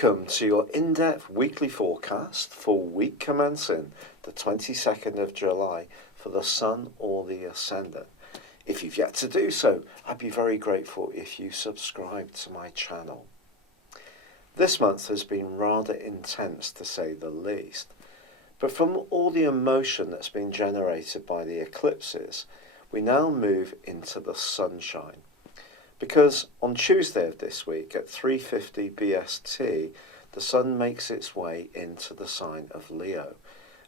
Welcome to your in-depth weekly forecast for week commencing the 22nd of July for the Sun or the Ascendant. If you've yet to do so, I'd be very grateful if you subscribe to my channel. This month has been rather intense, to say the least, but from all the emotion that's been generated by the eclipses, we now move into the sunshine. Because on Tuesday of this week at 3:50 BST, the Sun makes its way into the sign of Leo.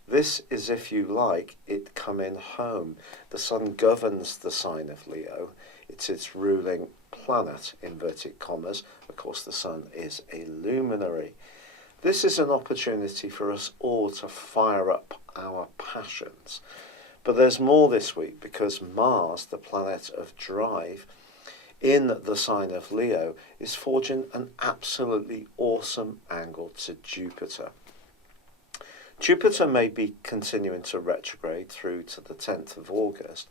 This is, if you like, it coming home. The Sun governs the sign of Leo. It's its ruling planet, inverted commas. Of course, the Sun is a luminary. This is an opportunity for us all to fire up our passions. But there's more this week because Mars, the planet of drive, in the sign of Leo, is forging an absolutely awesome angle to Jupiter. Jupiter may be continuing to retrograde through to the 10th of August,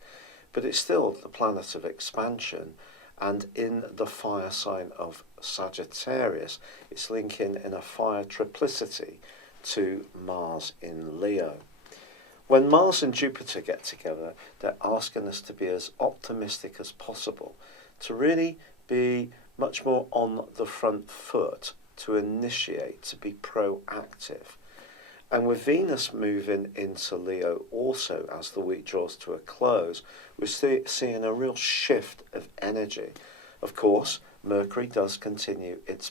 but it's still the planet of expansion, and in the fire sign of Sagittarius, it's linking in a fire triplicity to Mars in Leo. When Mars and Jupiter get together, they're asking us to be as optimistic as possible, to really be much more on the front foot, to initiate, to be proactive. And with Venus moving into Leo also as the week draws to a close, we're seeing a real shift of energy. Of course, Mercury does continue its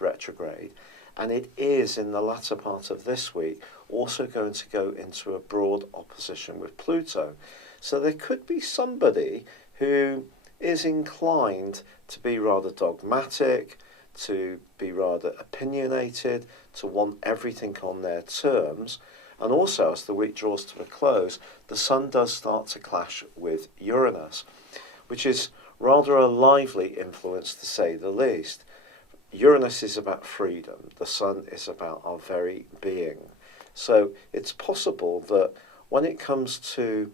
retrograde, and it is in the latter part of this week also going to go into a broad opposition with Pluto. So there could be somebody who is inclined to be rather dogmatic, to be rather opinionated, to want everything on their terms. And also, as the week draws to a close, the Sun does start to clash with Uranus, which is rather a lively influence, to say the least. Uranus is about freedom. The Sun is about our very being. So it's possible that when it comes to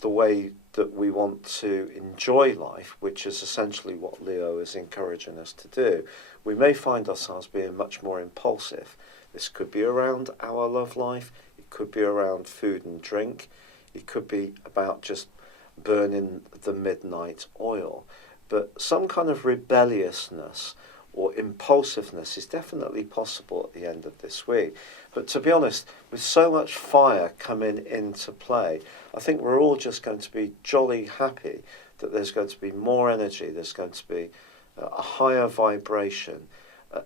the way that we want to enjoy life, which is essentially what Leo is encouraging us to do, we may find ourselves being much more impulsive. This could be around our love life, it could be around food and drink, it could be about just burning the midnight oil. But some kind of rebelliousness or impulsiveness is definitely possible at the end of this week. But to be honest, with so much fire coming into play, I think we're all just going to be jolly happy that there's going to be more energy, there's going to be a higher vibration,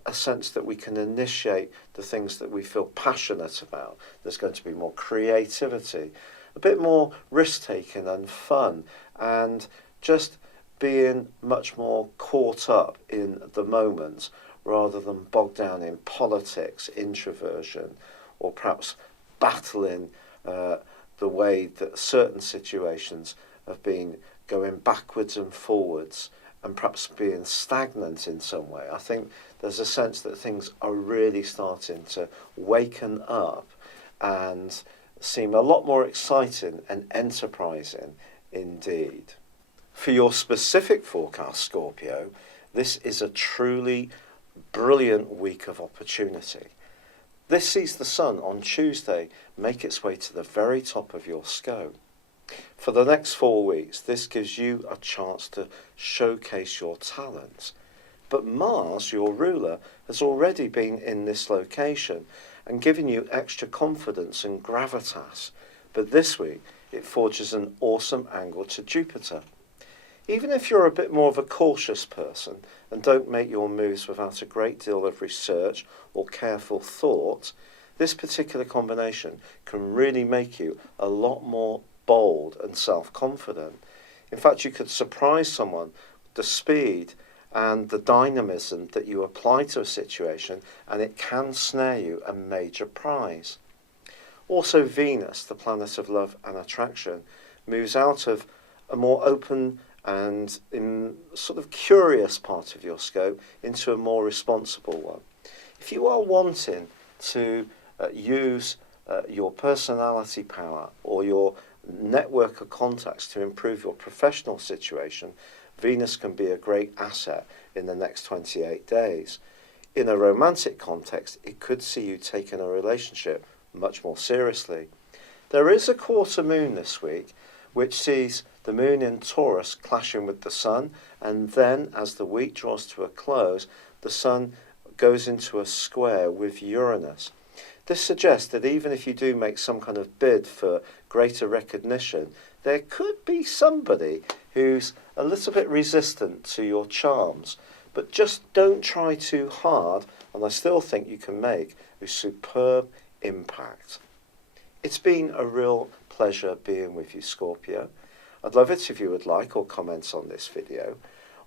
a sense that we can initiate the things that we feel passionate about. There's going to be more creativity, a bit more risk-taking and fun, and just being much more caught up in the moment rather than bogged down in politics, introversion, or perhaps battling the way that certain situations have been going backwards and forwards and perhaps being stagnant in some way. I think there's a sense that things are really starting to waken up and seem a lot more exciting and enterprising indeed. For your specific forecast, Scorpio, this is a truly brilliant week of opportunity. This sees the Sun on Tuesday make its way to the very top of your scope. For the next 4 weeks, this gives you a chance to showcase your talents. But Mars, your ruler, has already been in this location and given you extra confidence and gravitas. But this week, it forges an awesome angle to Jupiter. Even if you're a bit more of a cautious person and don't make your moves without a great deal of research or careful thought, this particular combination can really make you a lot more bold and self-confident. In fact, you could surprise someone with the speed and the dynamism that you apply to a situation, and it can snare you a major prize. Also, Venus, the planet of love and attraction, moves out of a more open and in sort of curious part of your scope into a more responsible one. If you are wanting to use your personality power or your network of contacts to improve your professional situation, Venus can be a great asset in the next 28 days. in a romantic context, it could see you taking a relationship much more seriously. There is a quarter moon this week, which sees the moon in Taurus clashing with the sun, and then as the week draws to a close, the sun goes into a square with Uranus. This suggests that even if you do make some kind of bid for greater recognition, there could be somebody who's a little bit resistant to your charms. But just don't try too hard, and I still think you can make a superb impact. It's been a real pleasure being with you, Scorpio. I'd love it if you would like or comment on this video.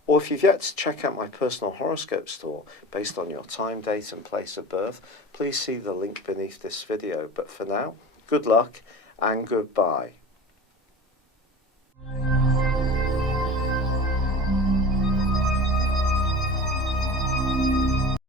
Or if you've yet to check out my personal horoscope store based on your time, date and place of birth, please see the link beneath this video. But for now, good luck and goodbye.